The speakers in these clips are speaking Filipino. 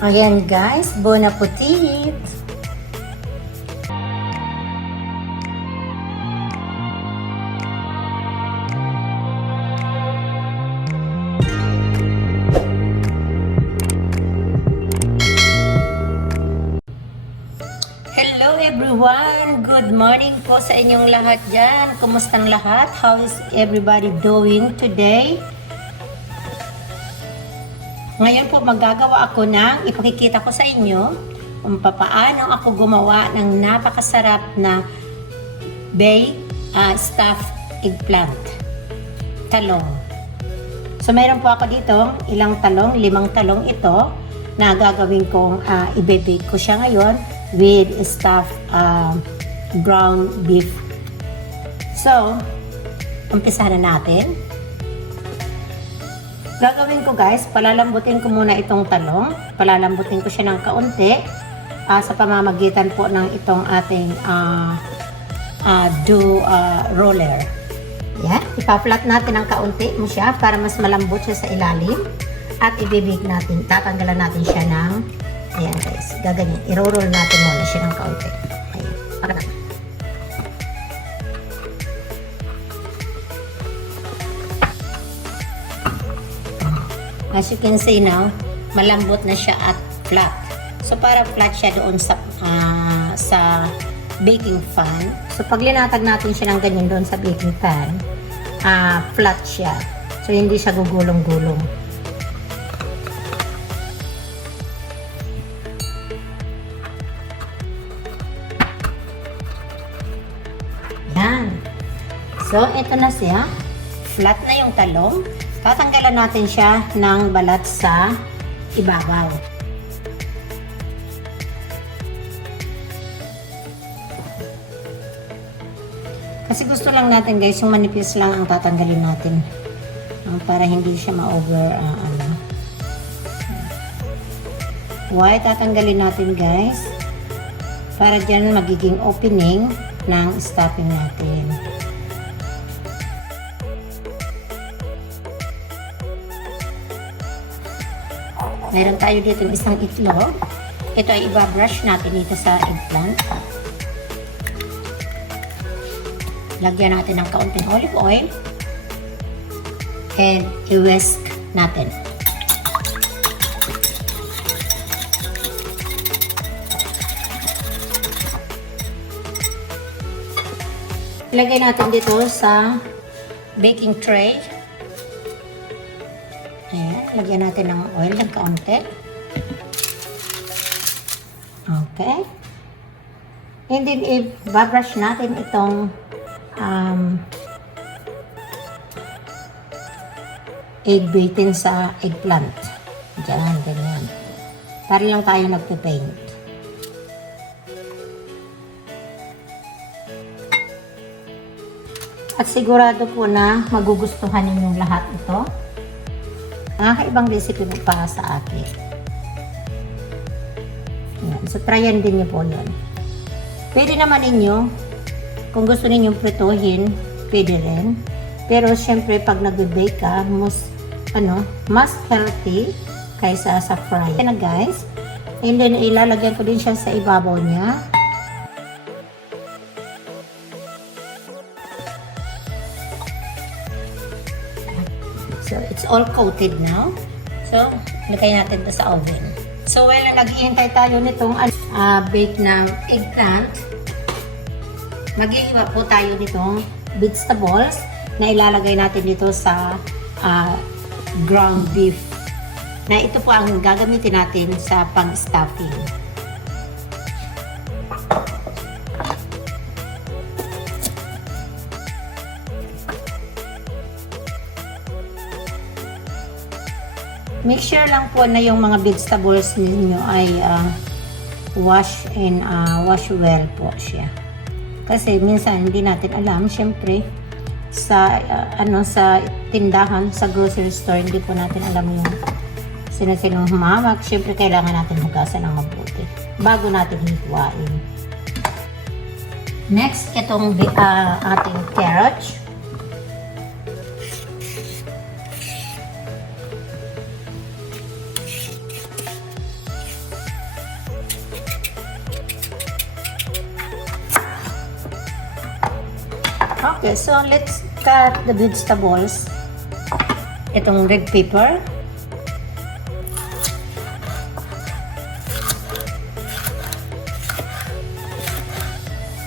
Ayan guys, bon appetit! Hello everyone! Good morning po sa inyong lahat dyan. Kumustang lahat? How is everybody doing today? Ngayon po magagawa ako ng ipakikita ko sa inyo kung paano ako gumawa ng napakasarap na stuffed eggplant. Talong. So mayroon po ako dito ilang talong, 5 talong ito na gagawin kong i-bake ko siya ngayon with stuffed ground beef. So, umpisahan na natin. Gagawin ko guys, palalambutin ko muna itong talong. Palalambutin ko siya ng kaunti sa pamamagitan po ng itong ating dough roller. Yan, ipa-flat natin ng kaunti mo siya para mas malambot siya sa ilalim. At i-bake natin, tatanggalan natin siya ng, ayan guys, gaganyan. I-roll natin muna siya ng kaunti. Ayan, para natin. As you can see now, malambot na siya at flat. So, para flat siya doon sa baking pan. So, pag linatag natin siya ng ganyan doon sa baking pan, flat siya. So, hindi siya gugulong-gulong. Yan. So, ito na siya. Flat na yung talong. Tatanggalan natin siya ng balat sa ibabaw. Kasi gusto lang natin guys, yung manipis lang ang tatanggalin natin. Para hindi siya ma-over. Why tatanggalin natin guys? Para dyan magiging opening ng stuffing natin. Meron tayo dito isang itlog. Ito ay i-brush natin dito sa eggplant. Lagyan natin ng kaunting olive oil. And i-whisk natin. Ilagay natin dito sa baking tray. Ayan, lagyan natin ng oil ng kaunti. Okay. And then, i-brush natin itong egg beaten sa eggplant. Diyan, ganyan. Para lang tayo nagpipaint. At sigurado po na magugustuhan ninyong lahat ito. Nakakaibang recipe mo para sa akin. Yan. So, tryan din niyo po yan. Pwede naman ninyo, kung gusto ninyong prituhin, pwede rin. Pero, syempre, pag nag-bake ka, mas healthy kaysa sa fry. Yan na, guys. And then, ilalagyan ko din siya sa ibabaw niya. So, it's all coated now. So, lagay natin ito sa oven. So, while naghihintay tayo nitong bake na eggplant, maghihiwa po tayo nitong vegetables na ilalagay natin dito sa ground beef. Na ito po ang gagamitin natin sa pang-stuffing. Make sure lang po na yung mga vegetables ninyo ay wash well po siya. Kasi minsan hindi natin alam, syempre sa sa tindahan, sa grocery store, hindi po natin alam yung sinasinong humamag. Syempre kailangan natin hugasan ng mabuti bago natin hihiwain. Next, itong ating carrots. Okay, so let's cut the vegetables. Itong red pepper.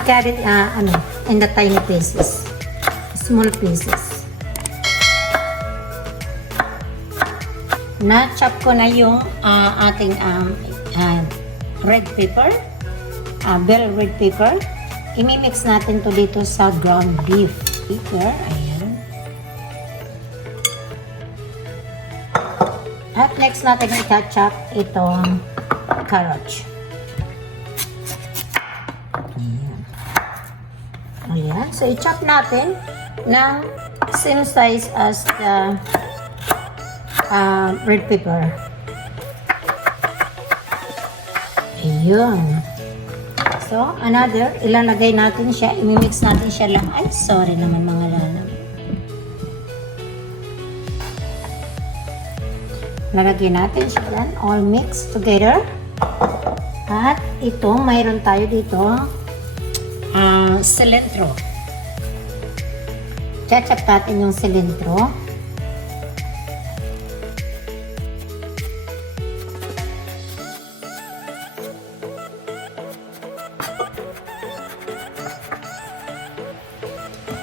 Cut it in the tiny pieces. Small pieces. Na-chop ko na yung ating red pepper. Bell red pepper. Imimix natin to dito sa ground beef pepper. Ayan. At next natin i-chop itong carrots. Ayan. So, i-chop natin ng same size as the red pepper. Ayan. So, another, ilalagay natin siya, imimix natin siya lang. Ay, sorry naman mga lanam. Lalagay natin siya yan, all mixed together. At ito, mayroon tayo dito, cilantro. Chachap natin yung cilantro.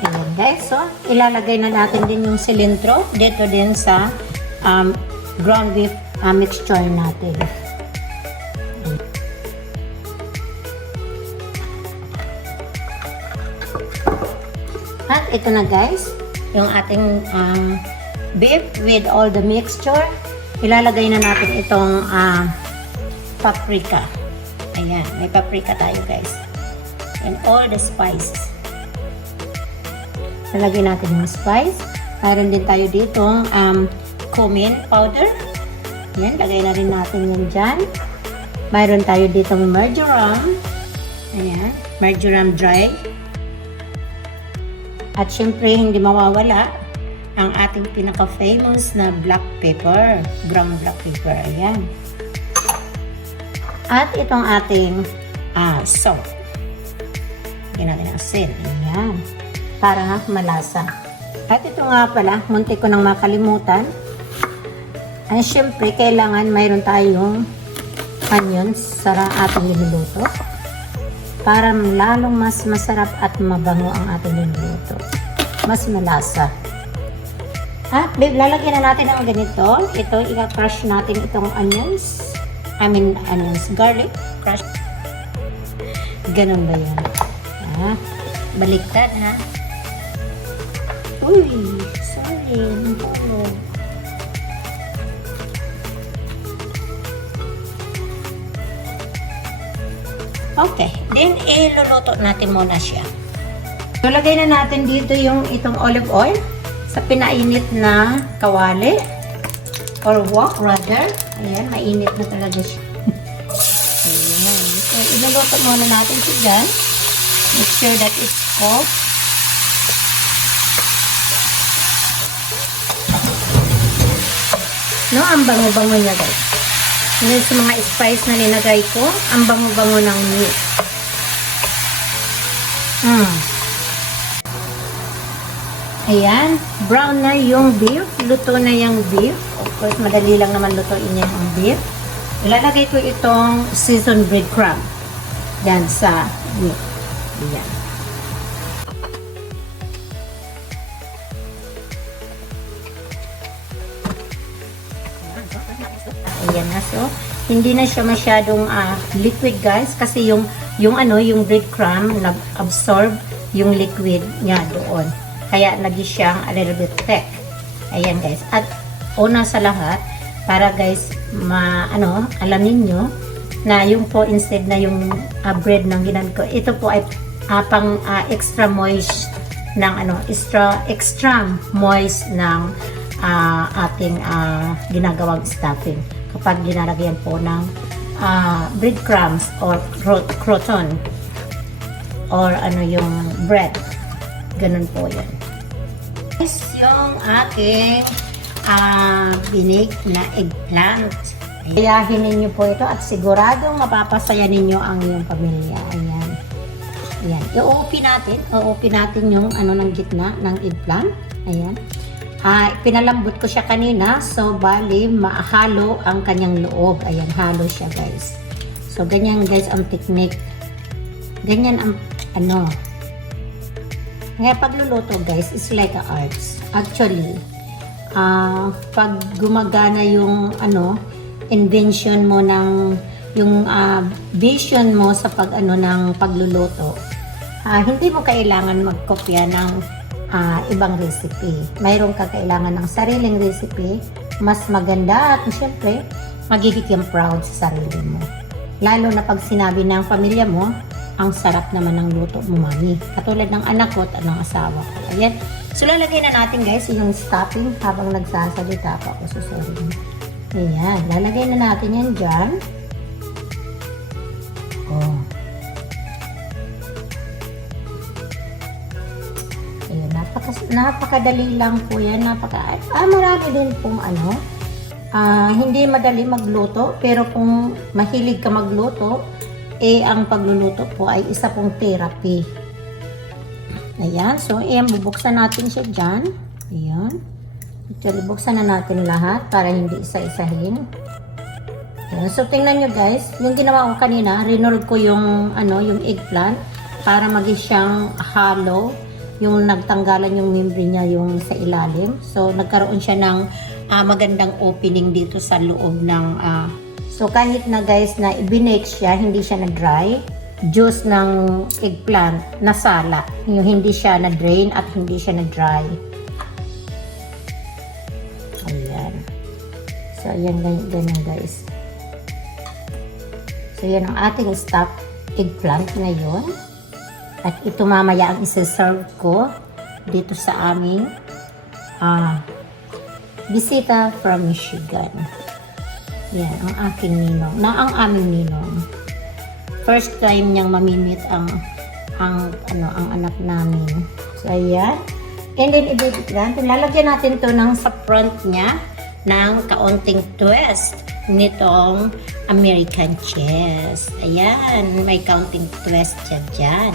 Ayan guys, so ilalagay na natin din yung cilantro dito din sa ground beef mixture natin. At ito na guys, yung ating beef with all the mixture. Ilalagay na natin itong paprika. Ayan, may paprika tayo guys. And all the spices. Lalagay natin yung spice. Mayroon din tayo ditong cumin powder. Ayan, lagay na rin natin yan dyan. Mayroon tayo ditong marjoram. Ayan, marjoram dry. At syempre, hindi mawawala ang ating pinaka-famous na black pepper. Brown black pepper. Ayan. At itong ating salt. Lagyan natin ang asin. Ayan. Para malasa. At ito nga pala, munti ko nang makalimutan. Ay, syempre, kailangan mayroon tayong onions sa ating niluluto. Para lalong mas masarap at mabango ang ating niluluto. Mas malasa. At lalagyan na natin ang ganito. Ito, i-crush natin itong onions. Garlic. Crush. Ganun ba yan? Baliktad ha. Uy, sorry. Okay, then iluluto natin muna siya. Lagay na natin dito yung itong olive oil sa pinainit na kawali or wok rather. Ayan, mainit na talaga siya. Ayan. So, iluluto muna natin siya dyan. Make sure that it's cooked. No, ang bango-bango niya guys. Yun sa mga spice na nilagay ko, ang bango-bango ng meat. Ayan, brown na yung beef. Luto na yung beef. Of course, madali lang naman lutuin yan ang beef. Ilalagay ko itong seasoned breadcrumb. Yan sa meat. Ayan. Ayan na. So, hindi na siya masyadong liquid guys. Kasi yung breadcrumb nag-absorb yung liquid niya doon. Kaya naging siyang a little bit thick. Ayan guys. At una sa lahat, para guys, alam ninyo na yung po instead na yung bread ng ginan ko, ito po ay pang extra moist ng extra moist ng ating ginagawang stuffing. Kapag ginalagyan po ng breadcrumbs or croton or yung bread. Ganun po yan. Yung aking binig na eggplant. Ayahin ninyo po ito at siguradong mapapasaya ninyo ang iyong pamilya. Ayan. Ayan. I-open natin yung ano ng gitna ng eggplant. Ayan. Pinalambot ko siya kanina. So, bali, mahalo ang kanyang loob. Ayan, halo siya, guys. So, ganyan, guys, ang technique. Ganyan ang, ano. Kaya pagluluto, guys, is like a arts. Actually, pag gumagana yung, ano, invention mo ng, yung vision mo sa ng pagluluto, hindi mo kailangan magkopya ng ibang recipe. Mayroon ka kailangan ng sariling recipe, mas maganda at syempre, magiging proud sa sarili mo. Lalo na pag sinabi ng pamilya mo, ang sarap naman ng luto mo, mami. Katulad ng anak ko at ng asawa ko. Ayan. So, lalagay na natin, guys, yung stuffing habang nagsasalita pa ako. So, sorry. Ayan. Lalagay na natin yan dyan. Oh. Ayan. Napakadali lang po yan. Marami din pong ano. Hindi madali magluto. Pero kung mahilig ka magluto, ang pagluluto po ay isa pong therapy. Ayan. So, bubuksan natin siya dyan. Ayan. Actually, buksan na natin lahat para hindi isa-isahin. Ayan. So, tingnan nyo, guys. Yung ginawa ko kanina, rinold ko yung, yung eggplant para maging siyang hollow. Yung nagtanggalan yung membrane niya yung sa ilalim. So, nagkaroon siya ng magandang opening dito sa loob ng so, kahit na, guys, na i-bake siya, hindi siya na-dry, juice ng eggplant, nasala. Yung hindi siya na-drain at hindi siya na-dry. Ayan. So, ayan, ganyan, guys. So, yan ang ating stuffed eggplant ngayon. At ito mamaya ang isa-serve ko dito sa aming bisita from Michigan. Yan, ang aking ninong. Ang aming ninong. First time niyang mamimit ang anak namin. So, ayan. And then, lalagyan natin to sa front niya ng kaunting twist nitong American cheese. Ayan, may kaunting twist siya dyan.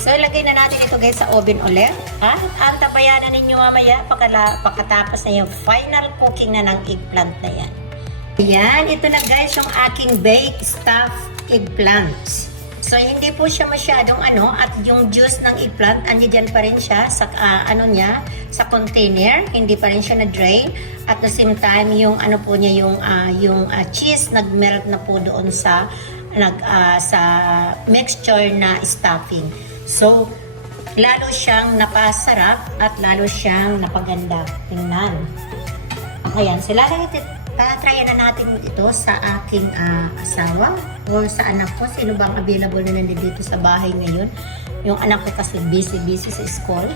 So, ilagay na natin ito, guys, sa oven ulit. Ang tabayanan ninyo mamaya pagkatapos na yung final cooking na ng eggplant na yan. Ayan, ito na, guys, yung aking baked stuffed eggplants. So, hindi po siya masyadong at yung juice ng eggplant, andyan pa rin siya sa, sa container. Hindi pa rin siya na-drain. At the same time, yung po niya, yung cheese, nag-melt na po doon sa mixture na stuffing. So, lalo siyang napasarap at lalo siyang napaganda. Tingnan. Ayan. So, tryan na natin ito sa aking asawa or sa anak ko. Sino bang available na nandito sa bahay ngayon? Yung anak ko kasi busy sa school.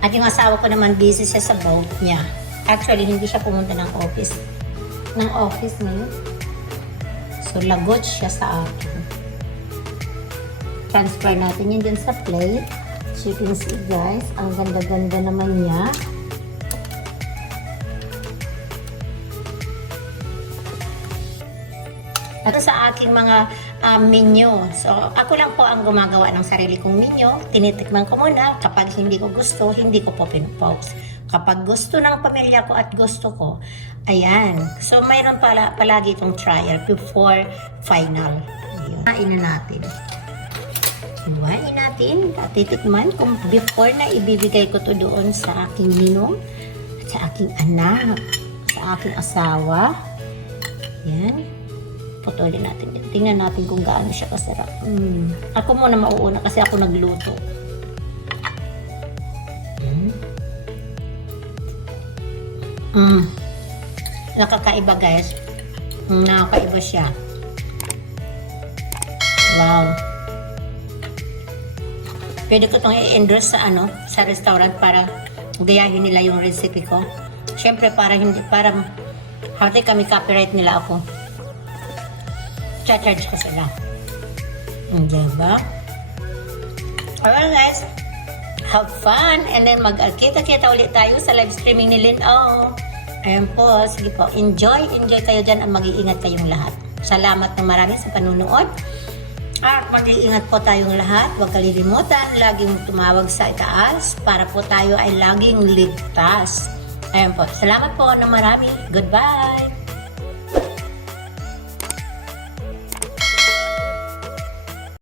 At yung asawa ko naman busy siya sa boat niya. Actually, hindi siya pumunta ng office ngayon. So, lagot siya sa akin. Transfer natin yun dun sa plate. So, you can see, guys, ang ganda-ganda naman niya. At sa aking mga menu. So, ako lang po ang gumagawa ng sarili kong menu. Tinitikman ko muna. Kapag hindi ko gusto, hindi ko po pin-post. Kapag gusto ng pamilya ko at gusto ko, ayan. So, mayroon palagi itong trial before final. Kain na natin. Iwain natin, titikman kung before na ibibigay ko to doon sa aking ninong, at sa aking anak, sa aking asawa. Yan. Putulin natin yan. Tingnan natin kung gaano siya kasarap. Ako muna mauuna kasi ako nagluto. Nakakaiba, guys. Nakakaiba siya. Wow. Pwede ko itong i-endorse sa restaurant para gayahin nila yung recipe ko. Siyempre, para hati kami copyright nila ako. Cha-charge ko sila. Diba? Alright guys, have fun and then magkita-kita ulit tayo sa live streaming ni Lyn O. Ayan po, sige po, enjoy kayo dyan at mag-iingat kayong lahat. Salamat ng marami sa panunood. At mag-iingat po tayong lahat. Huwag kalilimutan, laging tumawag sa itaas para po tayo ay laging ligtas. Ayan po, salamat po ng marami. Goodbye!